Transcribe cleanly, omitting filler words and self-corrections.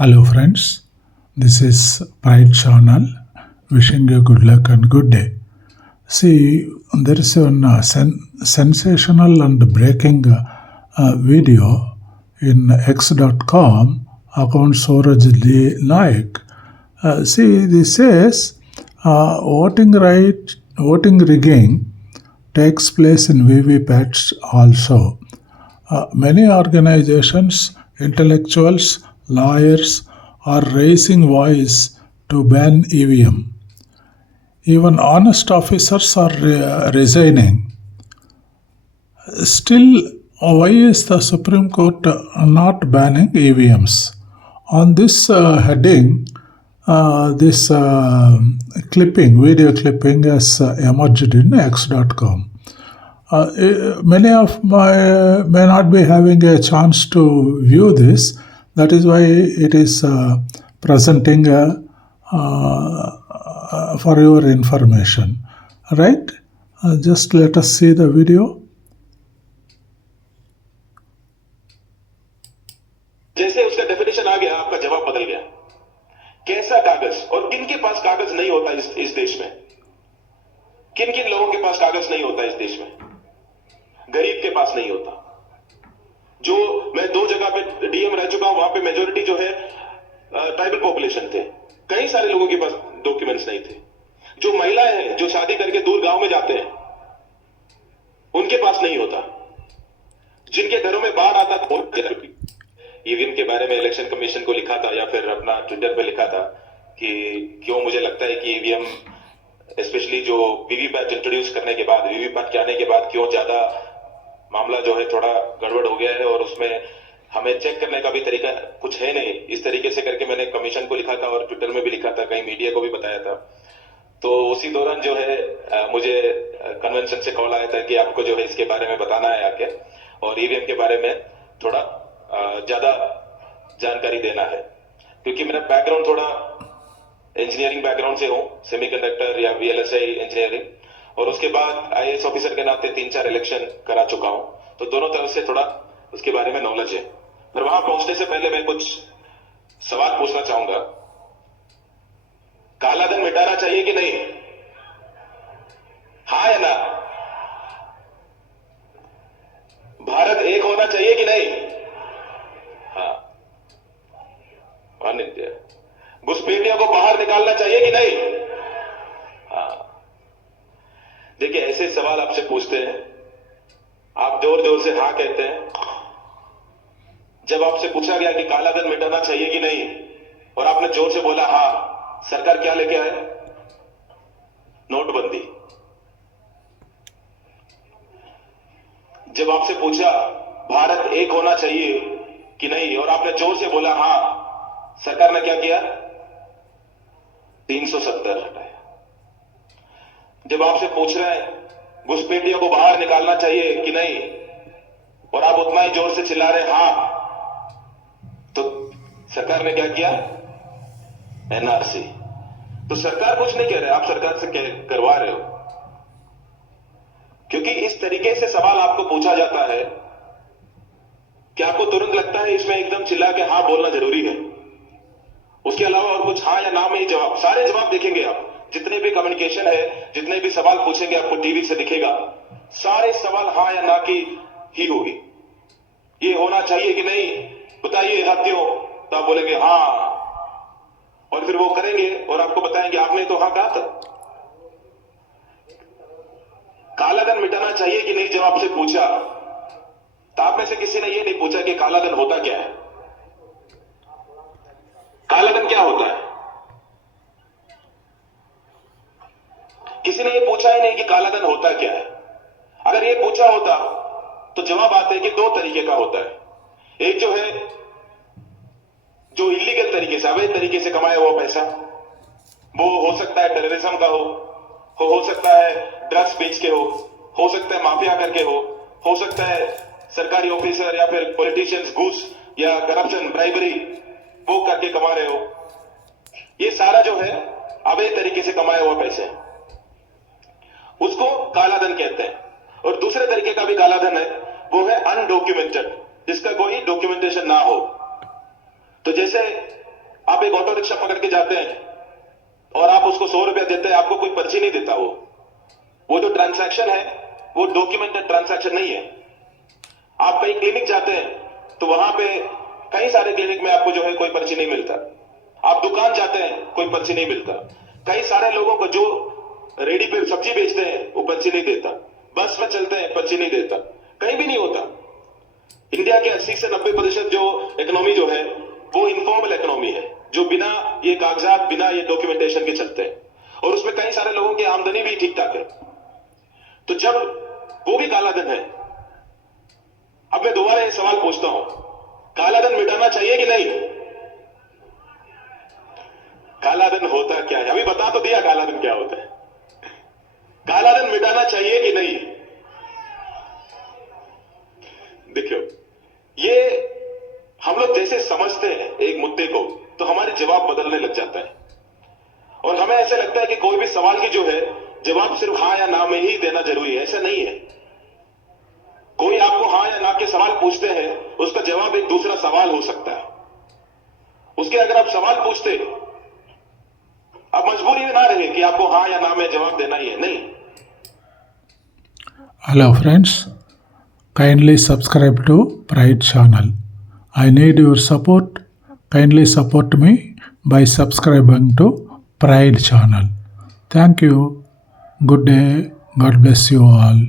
Hello friends, this is Pride Channel. Wishing you good luck and good day. See, there is a sensational and breaking video in X.com account Suraj Naik. See, this says voting rigging takes place in VVPATs also. Many organizations, intellectuals, lawyers are raising voice to ban EVM. Even honest officers are resigning. Still, why is the Supreme Court not banning EVMs? On this heading, this video clipping has emerged in X.com. Many of my may not be having a chance to view this. That is why it is presenting for your information. Right? Just let us see the video. जैसे उसका definition आ गया, आपका जवाब बदल गया। कैसा कागज और किन के पास कागज नहीं होता इस देश में? किन किन लोगों के पास कागज नहीं होता इस देश में? गरीब के पास नहीं होता। जो मैं 2 जगह पे डीएम रह चुका हूं, वहां पे मेजोरिटी जो है ट्राइबल पॉपुलेशन थे। कई सारे लोगों के पास डॉक्यूमेंट्स नहीं थे। जो महिलाएं हैं, जो शादी करके दूर गांव में जाते हैं, उनके पास नहीं होता। जिनके घरों में बाढ़ आता था, ईवीएम के बारे में इलेक्शन कमीशन को लिखा था या फिर अपना ट्विटर पे लिखा था कि क्यों मुझे लगता है कि ईवीएम स्पेशली जो वीवीपैट इंट्रोड्यूस करने के बाद, वीवीपैट के आने के बाद क्यों ज्यादा मामला जो है थोड़ा गड़बड़ हो गया है और उसमें हमें चेक करने का भी तरीका कुछ है नहीं। इस तरीके से करके मैंने कमीशन को लिखा था और ट्विटर में भी लिखा था, कहीं मीडिया को भी बताया था। तो उसी दौरान जो है मुझे कन्वेंशन से कॉल आया था कि आपको जो है इसके बारे में बताना है आके, और ईवीएम के बारे में थोड़ा ज्यादा जानकारी देना है, क्योंकि मेरा बैकग्राउंड थोड़ा इंजीनियरिंग बैकग्राउंड से हूं, सेमीकंडक्टर या वीएलएसआई इंजीनियरिंग, और उसके बाद आईएएस ऑफिसर के नाते 3-4 इलेक्शन करा चुका हूं, तो दोनों तरफ से थोड़ा उसके बारे में नॉलेज है। पर वहां पहुंचने से पहले मैं कुछ सवाल पूछना चाहूंगा। काला धन मिटाना चाहिए कि नहीं? हाँ या ना? भारत एक होना चाहिए कि नहीं? हाँ। नित्य घुसपैठियों को बाहर निकालना चाहिए कि नहीं? हाँ। देखिए, ऐसे सवाल आपसे पूछते हैं, आप जोर जोर से हाँ कहते हैं। जब आपसे पूछा गया कि काला धन मिटाना चाहिए कि नहीं, और आपने जोर से बोला हाँ, सरकार क्या लेके आए? नोटबंदी। जब आपसे पूछा भारत एक होना चाहिए कि नहीं, और आपने जोर से बोला हाँ, सरकार ने क्या किया? 370 हटाया। जब आपसे पूछ रहे हैं घुसपैठियों को बाहर निकालना चाहिए कि नहीं, और आप उतना ही जोर से चिल्ला रहे हाँ, तो सरकार ने क्या किया? एनआरसी। तो सरकार कुछ नहीं कह रहे, आप सरकार से करवा रहे हो, क्योंकि इस तरीके से सवाल आपको पूछा जाता है कि आपको तुरंत लगता है इसमें एकदम चिल्ला के हाँ बोलना जरूरी है। उसके अलावा और कुछ हाँ या ना में ही जवाब, सारे जवाब देखेंगे आप, जितने भी कम्युनिकेशन है, जितने भी सवाल पूछेंगे आपको टीवी से दिखेगा, सारे सवाल हाँ या ना की ही होगी। ये होना चाहिए कि नहीं, बताइए हाँ क्यों, तो आप बोलेंगे हाँ, और फिर वो करेंगे और आपको बताएंगे आपने तो हाँ कहा था। काला धन मिटाना चाहिए कि नहीं जब आपसे पूछा, तो आप में से किसी ने ये नहीं पूछा कि काला धन होता क्या है? काला धन क्या होता है? किसी ने ये पूछा ही नहीं कि काला धन होता क्या है। अगर ये पूछा होता तो जवाब आते हैं कि 2 तरीके का होता है। एक जो है, जो इलीगल तरीके से, अवैध तरीके से कमाया हुआ पैसा, वो हो सकता है टेररिज्म का हो सकता है ड्रग्स बेच के हो सकता है माफिया करके हो सकता है सरकारी ऑफिसर या फिर पॉलिटिशियंस घूस या करप्शन, ब्राइबरी वो करके कमा रहे हो। ये सारा जो है अवैध तरीके से कमाया हुआ पैसे, उसको काला धन कहते हैं। और दूसरे तरीके का भी काला धन है, वो है अनडॉक्यूमेंटेड, जिसका कोई डॉक्यूमेंटेशन ना हो। तो जैसे आप एक ऑटो रिक्शा पकड़ के जाते हैं और आप उसको 100 रुपया देते हैं, आपको कोई पर्ची नहीं देता। वो जो ट्रांजैक्शन है वो डॉक्यूमेंटेड ट्रांजैक्शन नहीं है। आप कहीं क्लिनिक जाते हैं तो वहां पे कई सारे क्लिनिक में आपको जो है कोई पर्ची नहीं मिलता। आप दुकान जाते हैं, कोई पर्ची नहीं मिलता। कई सारे लोगों को जो रेडी पे सब्जी बेचते हैं वो पर्ची नहीं देता। बस में चलते हैं, पर्ची नहीं देता। कहीं भी नहीं होता। इंडिया के 80 से 90% जो इकोनॉमी जो है वो इनफॉर्मल इकोनॉमी है, जो बिना ये कागजात, बिना ये डॉक्यूमेंटेशन के चलते हैं, और उसमें कई सारे लोगों की आमदनी भी ठीक ठाक है। तो जब वो भी काला धन है, अब मैं दोबारा ये सवाल पूछता हूं, काला धन मिटाना चाहिए कि नहीं? काला धन होता क्या है? अभी बता तो दिया काला धन क्या होता है। काला धन मिटाना चाहिए कि नहीं? देखियो, ये हम लोग जैसे समझते हैं एक मुद्दे को तो हमारे जवाब बदलने लग जाता है, और हमें ऐसा लगता है कि कोई भी सवाल की जो है जवाब सिर्फ हां या ना में ही देना जरूरी है। ऐसा नहीं है। कोई आपको हां या ना के सवाल पूछते हैं, उसका जवाब एक दूसरा सवाल हो सकता है। उसके अगर आप सवाल पूछते, अब मजबूरी में ना रहे कि आपको हां या ना में जवाब देना ही है, नहीं। Hello friends, kindly subscribe to Pride channel. I need your support. Kindly support me by subscribing to Pride channel. Thank you. Good day. God bless you all.